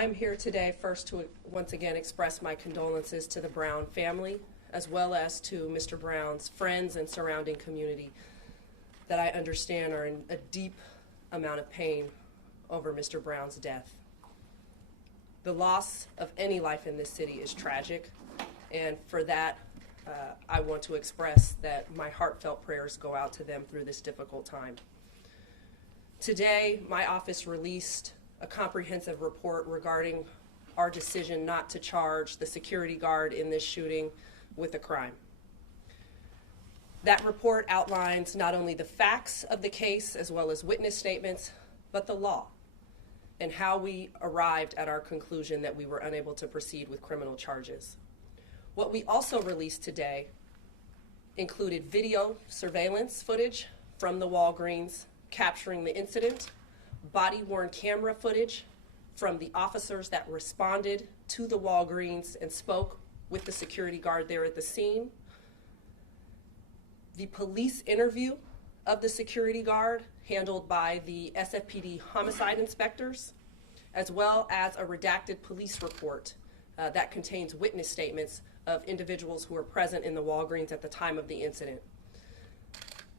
I'm here today first to once again express my condolences to the Brown family, as well as to Mr. Brown's friends and surrounding community that I understand are in a deep amount of pain over Mr. Brown's death. The loss of any life in this city is tragic, and for that, I want to express that my heartfelt prayers go out to them through this difficult time. Today, my office released a comprehensive report regarding our decision not to charge the security guard in this shooting with a crime. That report outlines not only the facts of the case as well as witness statements, but the law and how we arrived at our conclusion that we were unable to proceed with criminal charges. What we also released today included video surveillance footage from the Walgreens capturing the incident, body-worn camera footage from the officers that responded to the Walgreens and spoke with the security guard there at the scene, the police interview of the security guard handled by the SFPD homicide inspectors, as well as a redacted police report that contains witness statements of individuals who were present in the Walgreens at the time of the incident.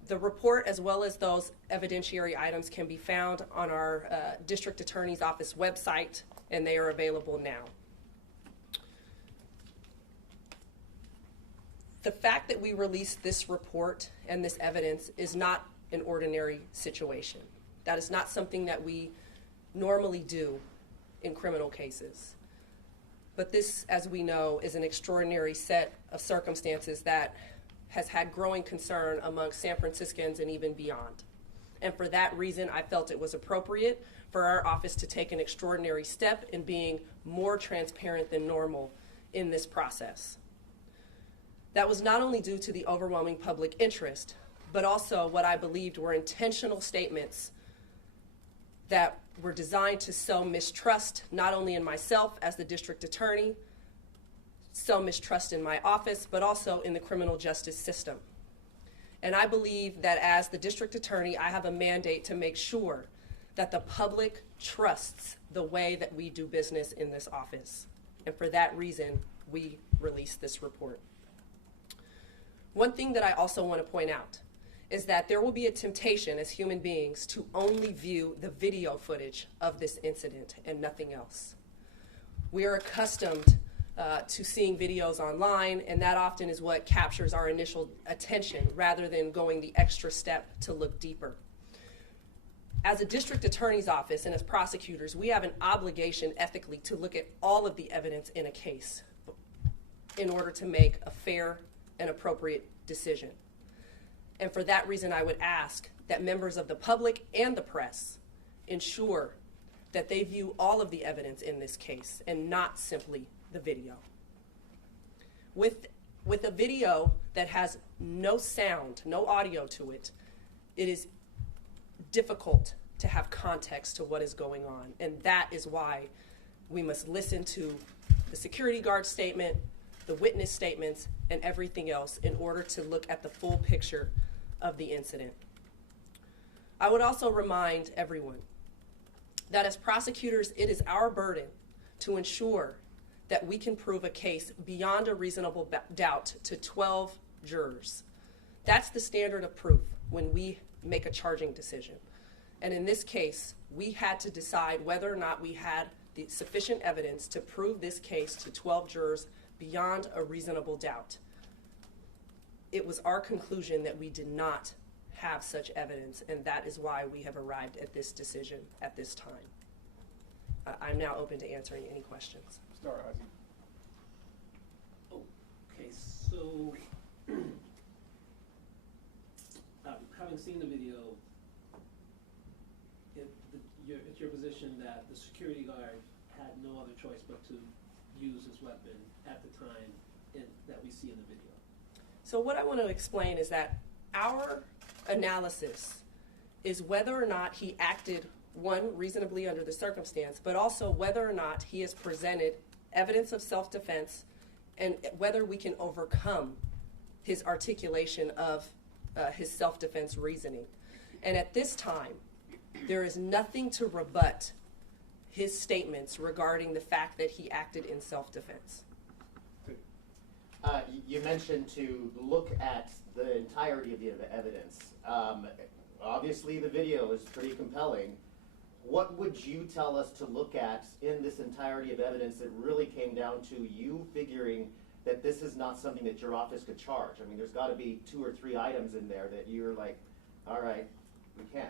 The report, as well as those evidentiary items, can be found on our District Attorney's Office website, and they are available now. The fact that we released this report and this evidence is not an ordinary situation. That is not something that we normally do in criminal cases. But this, as we know, is an extraordinary set of circumstances that has had growing concern among San Franciscans and even beyond. And for that reason, I felt it was appropriate for our office to take an extraordinary step in being more transparent than normal in this process. That was not only due to the overwhelming public interest, but also what I believed were intentional statements that were designed to sow mistrust, not only in myself as the district attorney, sow mistrust in my office, but also in the criminal justice system. And I believe that as the district attorney, I have a mandate to make sure that the public trusts the way that we do business in this office. And for that reason, we released this report. One thing that I also want to point out is that there will be a temptation as human beings to only view the video footage of this incident and nothing else. We are accustomed to seeing videos online, and that often is what captures our initial attention rather than going the extra step to look deeper. As a district attorney's office and as prosecutors, we have an obligation ethically to look at all of the evidence in a case in order to make a fair and appropriate decision. And for that reason, I would ask that members of the public and the press ensure that they view all of the evidence in this case and not simply the video. With a video that has no sound, no audio to it, it is difficult to have context to what is going on. And that is why we must listen to the security guard statement, the witness statements, and everything else in order to look at the full picture of the incident. I would also remind everyone that as prosecutors, it is our burden to ensure that we can prove a case beyond a reasonable doubt to 12 jurors. That's the standard of proof when we make a charging decision. And in this case, we had to decide whether or not we had the sufficient evidence to prove this case to 12 jurors beyond a reasonable doubt. It was our conclusion that we did not have such evidence, and that is why we have arrived at this decision at this time. I'm now open to answering any questions. Start, Ozzy. Okay, so having seen the video, it's your position that the security guard had no other choice but to use his weapon at the time that we see in the video. So what I want to explain is that our analysis is whether or not he acted, one, reasonably under the circumstance, but also whether or not he has presented evidence of self-defense and whether we can overcome his articulation of his self-defense reasoning. And at this time, there is nothing to rebut his statements regarding the fact that he acted in self-defense. You mentioned to look at the entirety of the evidence. Obviously, the video is pretty compelling. What would you tell us to look at in this entirety of evidence that really came down to you figuring that this is not something that your office could charge? I mean, there's got to be 2 or 3 items in there that you're like, all right, we can't.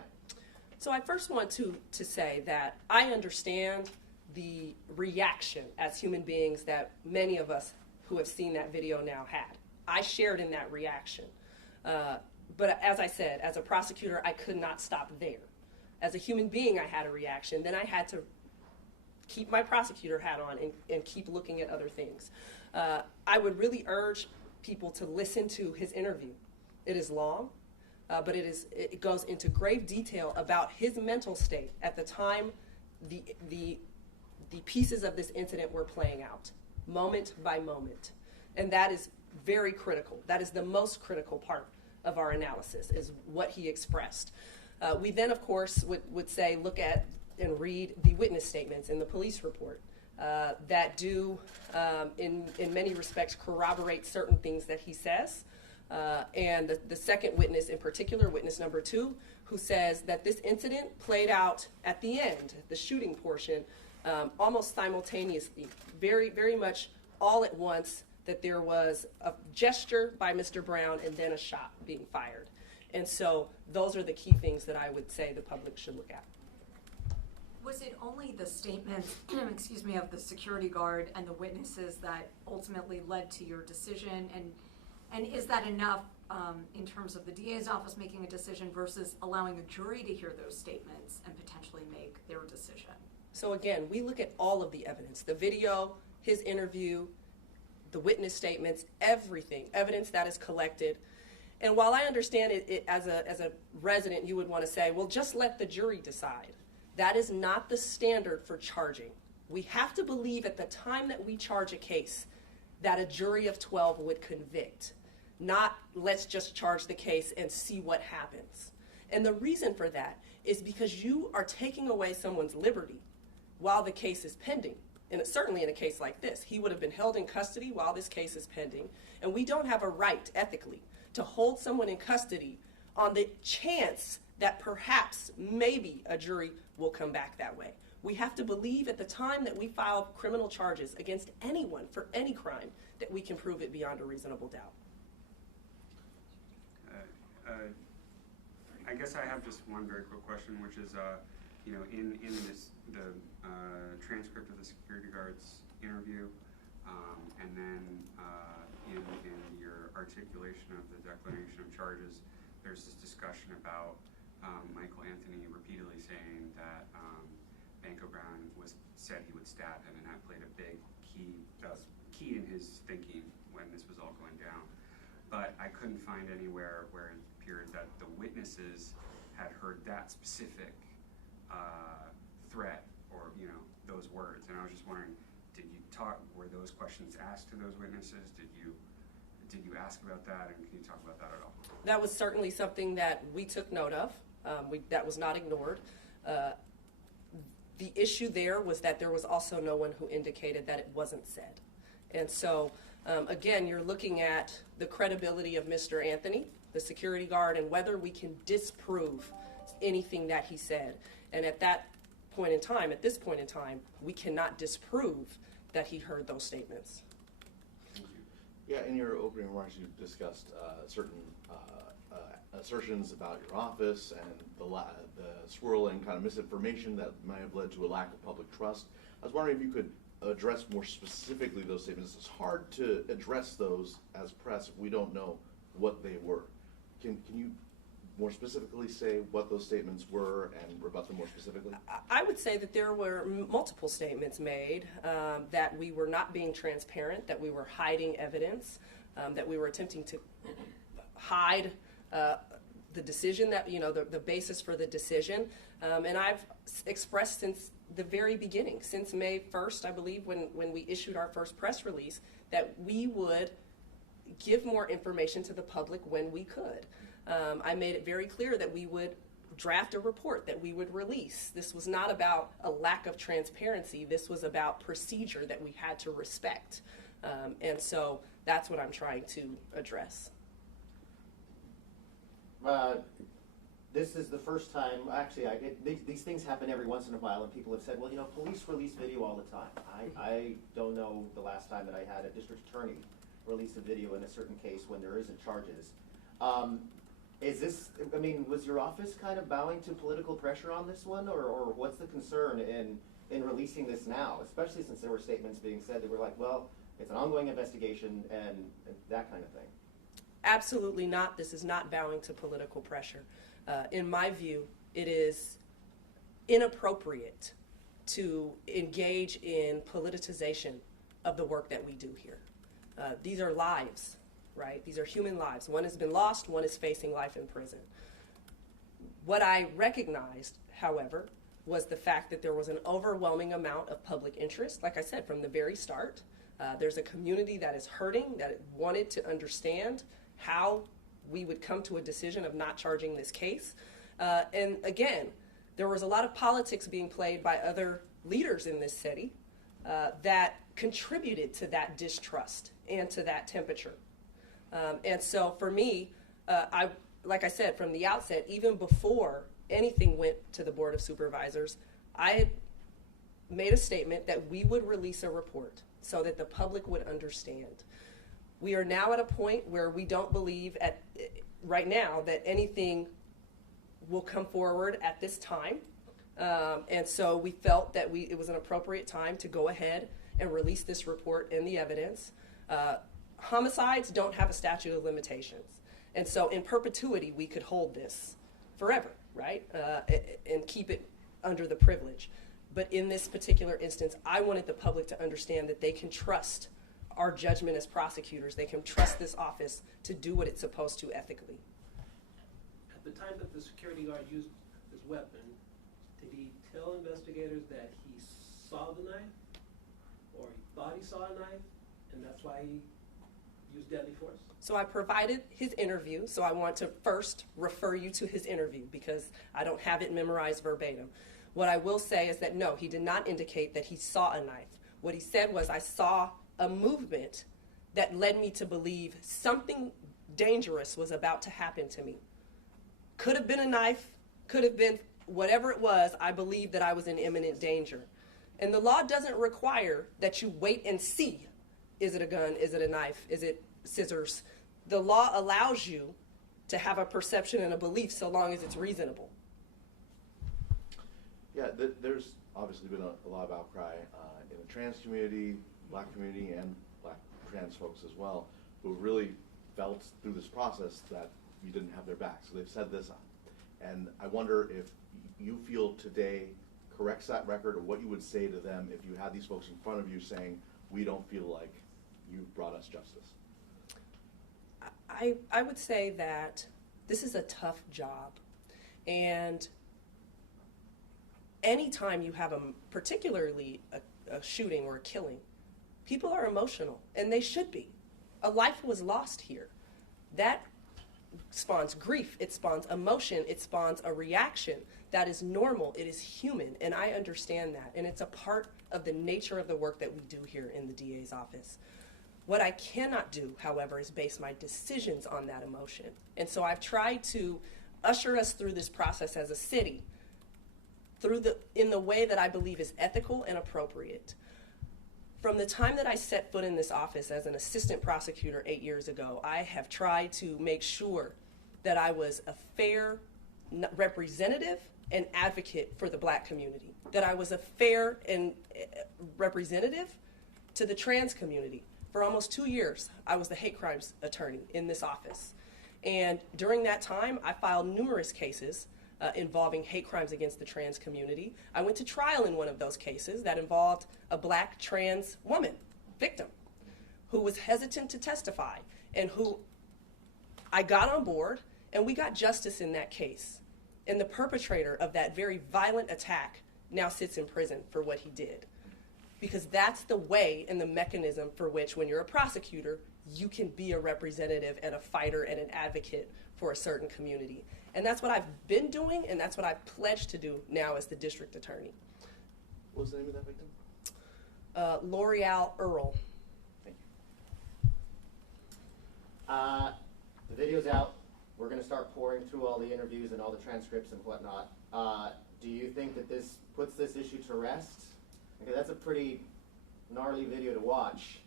So I first want to say that I understand the reaction as human beings that many of us who have seen that video now had. I shared in that reaction. But as I said, as a prosecutor, I could not stop there. As a human being, I had a reaction. Then I had to keep my prosecutor hat on and keep looking at other things. I would really urge people to listen to his interview. It is long, but it goes into grave detail about his mental state at the time the pieces of this incident were playing out, moment by moment. And that is very critical. That is the most critical part of our analysis, is what he expressed. We then, of course, would say look at and read the witness statements in the police report that do, in many respects, corroborate certain things that he says. And the second witness in particular, witness number 2, who says that this incident played out at the end, the shooting portion, almost simultaneously, very, very much all at once, that there was a gesture by Mr. Brown and then a shot being fired. And so those are the key things that I would say the public should look at. Was it only the statements, excuse me, of the security guard and the witnesses that ultimately led to your decision? And is that enough in terms of the DA's office making a decision versus allowing a jury to hear those statements and potentially make their decision? So again, we look at all of the evidence, the video, his interview, the witness statements, everything, evidence that is collected. And while I understand it as a resident, you would want to say, well, just let the jury decide. That is not the standard for charging. We have to believe at the time that we charge a case that a jury of 12 would convict, not let's just charge the case and see what happens. And the reason for that is because you are taking away someone's liberty while the case is pending. And certainly in a case like this, he would have been held in custody while this case is pending. And we don't have a right, ethically, to hold someone in custody on the chance that perhaps, maybe, a jury will come back that way. We have to believe at the time that we file criminal charges against anyone for any crime that we can prove it beyond a reasonable doubt. I guess I have just one very quick question, which is, in the transcript of the security guard's interview, and then in your articulation of the declaration of charges, there's this discussion about Michael Anthony repeatedly saying that Banko Brown said he would stab him, and that played a big key in his thinking when this was all going down. But I couldn't find anywhere where it appeared that the witnesses had heard that specific threat or those words. And I was just wondering, were those questions asked to those witnesses? Did you ask about that, and can you talk about that at all? That was certainly something that we took note of. That was not ignored. The issue there was that there was also no one who indicated that it wasn't said. And so, again, you're looking at the credibility of Mr. Anthony, the security guard, and whether we can disprove anything that he said. And at this point in time, we cannot disprove that he heard those statements. Yeah, in your opening remarks, you discussed certain assertions about your office and the swirling kind of misinformation that might have led to a lack of public trust. I was wondering if you could address more specifically those statements. It's hard to address those as press if we don't know what they were. Can you more specifically say what those statements were and rebut them more specifically? I would say that there were multiple statements made, that we were not being transparent, that we were hiding evidence, that we were attempting to hide the decision, that the basis for the decision. And I've expressed since the very beginning, since May 1st, I believe, when we issued our first press release, that we would give more information to the public when we could. I made it very clear that we would draft a report that we would release. This was not about a lack of transparency. This was about procedure that we had to respect. And so that's what I'm trying to address. This is the first time, actually, these things happen every once in a while, and people have said, well, you know, police release video all the time. I don't know the last time that I had a district attorney release a video in a certain case when there isn't charges. Is this, I mean, was your office kind of bowing to political pressure on this one, or what's the concern in releasing this now, especially since there were statements being said that were like, well, it's an ongoing investigation and that kind of thing? Absolutely not. This is not bowing to political pressure. In my view, it is inappropriate to engage in politicization of the work that we do here. These are lives, right? These are human lives. One has been lost, one is facing life in prison. What I recognized, however, was the fact that there was an overwhelming amount of public interest. Like I said, from the very start, there's a community that is hurting, that wanted to understand how we would come to a decision of not charging this case. And again, there was a lot of politics being played by other leaders in this city that contributed to that distrust and to that temperature. And so for me, like I said, from the outset, even before anything went to the Board of Supervisors, I had made a statement that we would release a report so that the public would understand. We are now at a point where we don't believe right now that anything will come forward at this time. And so we felt that it was an appropriate time to go ahead and release this report and the evidence. Homicides don't have a statute of limitations. And so in perpetuity, we could hold this forever, right? And keep it under the privilege. But in this particular instance, I wanted the public to understand that they can trust our judgment as prosecutors. They can trust this office to do what it's supposed to ethically. At the time that the security guard used his weapon, did he tell investigators that he saw the knife, or he thought he saw a knife, and that's why he used deadly force? So I provided his interview, so I want to first refer you to his interview because I don't have it memorized verbatim. What I will say is that no, he did not indicate that he saw a knife. What he said was, I saw a movement that led me to believe something dangerous was about to happen to me. Could have been a knife, could have been whatever it was. I believed that I was in imminent danger. And the law doesn't require that you wait and see. Is it a gun? Is it a knife? Is it scissors? The law allows you to have a perception and a belief so long as it's reasonable. Yeah, there's obviously been a lot of outcry in the trans community, Black community, and Black trans folks as well, who really felt through this process that you didn't have their back. So they've said this, and I wonder if you feel today corrects that record, or what you would say to them if you had these folks in front of you saying, we don't feel like you've brought us justice. I would say that this is a tough job, and anytime you have particularly a shooting or a killing, people are emotional, and they should be. A life was lost here. That spawns grief, it spawns emotion, it spawns a reaction that is normal, it is human, and I understand that, and it's a part of the nature of the work that we do here in the DA's office. What I cannot do, however, is base my decisions on that emotion. And so I've tried to usher us through this process as a city in the way that I believe is ethical and appropriate. From the time that I set foot in this office as an assistant prosecutor 8 years ago, I have tried to make sure that I was a fair representative and advocate for the Black community, that I was a fair and representative to the trans community. For almost 2 years, I was the hate crimes attorney in this office. And during that time, I filed numerous cases involving hate crimes against the trans community. I went to trial in one of those cases that involved a Black trans woman, victim, who was hesitant to testify and who I got on board, and we got justice in that case. And the perpetrator of that very violent attack now sits in prison for what he did. Because that's the way and the mechanism for which, when you're a prosecutor, you can be a representative and a fighter and an advocate for a certain community. And that's what I've been doing, and that's what I've pledged to do now as the district attorney. What was the name of that victim? L'Oreal Earl. Thank you. The video's out. We're going to start pouring through all the interviews and all the transcripts and whatnot. Do you think that this puts this issue to rest? Okay, that's a pretty gnarly video to watch.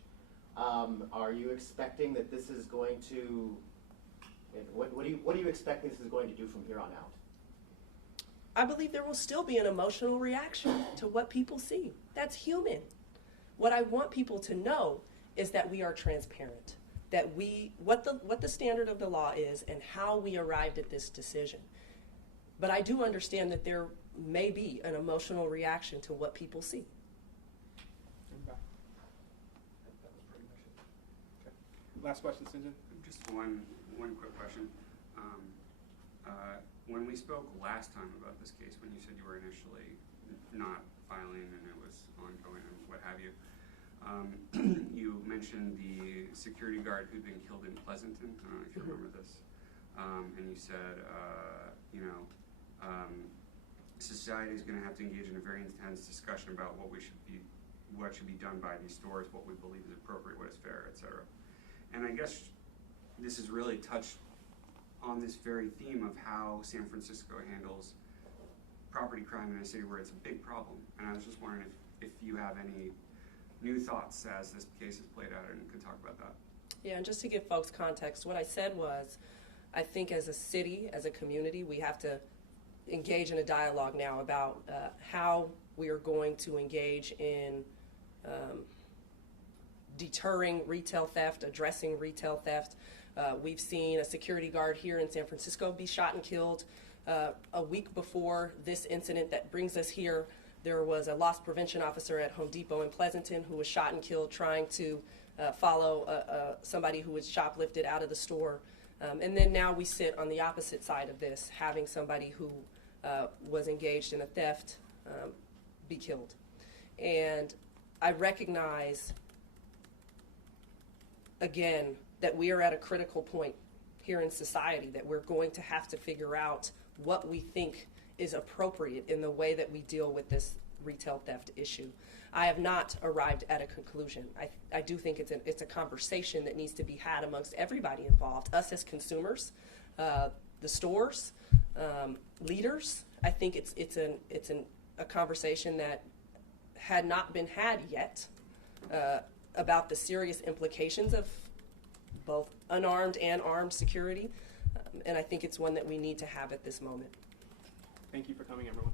Are you expecting that this is going to, what do you expect this is going to do from here on out? I believe there will still be an emotional reaction to what people see. That's human. What I want people to know is that we are transparent, that what the standard of the law is and how we arrived at this decision. But I do understand that there may be an emotional reaction to what people see. That was pretty much it. Okay. Last question, St. John. Just one quick question. When we spoke last time about this case, when you said you were initially not filing and it was ongoing and what have you, you mentioned the security guard who'd been killed in Pleasanton. I don't know if you remember this. And you said, society is going to have to engage in a very intense discussion about what should be done by these stores, what we believe is appropriate, what is fair, etc. And I guess this is really touched on this very theme of how San Francisco handles property crime in a city where it's a big problem. And I was just wondering if you have any new thoughts as this case has played out and could talk about that. Yeah, and just to give folks context, what I said was, I think as a city, as a community, we have to engage in a dialogue now about how we are going to engage in deterring retail theft, addressing retail theft. We've seen a security guard here in San Francisco be shot and killed. A week before this incident that brings us here, there was a loss prevention officer at Home Depot in Pleasanton who was shot and killed trying to follow somebody who was shoplifted out of the store. And then now we sit on the opposite side of this, having somebody who was engaged in a theft be killed. And I recognize, again, that we are at a critical point here in society, that we're going to have to figure out what we think is appropriate in the way that we deal with this retail theft issue. I have not arrived at a conclusion. I do think it's a conversation that needs to be had amongst everybody involved, us as consumers, the stores, leaders. I think it's a conversation that had not been had yet about the serious implications of both unarmed and armed security, and I think it's one that we need to have at this moment. Thank you for coming, everyone.